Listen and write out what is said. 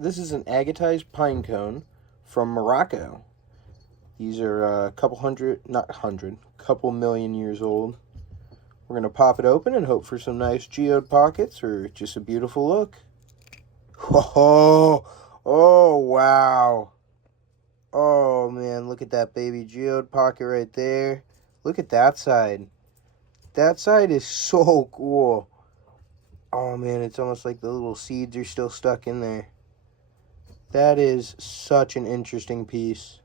This is an agatized pine cone from Morocco. These are a couple couple million years old. We're going to pop it open and hope for some nice geode pockets or just a beautiful look. Oh, oh, wow. Oh, man, look at that baby geode pocket right there. Look at that side. That side is so cool. Oh, man, it's almost like the little seeds are still stuck in there. That is such an interesting piece.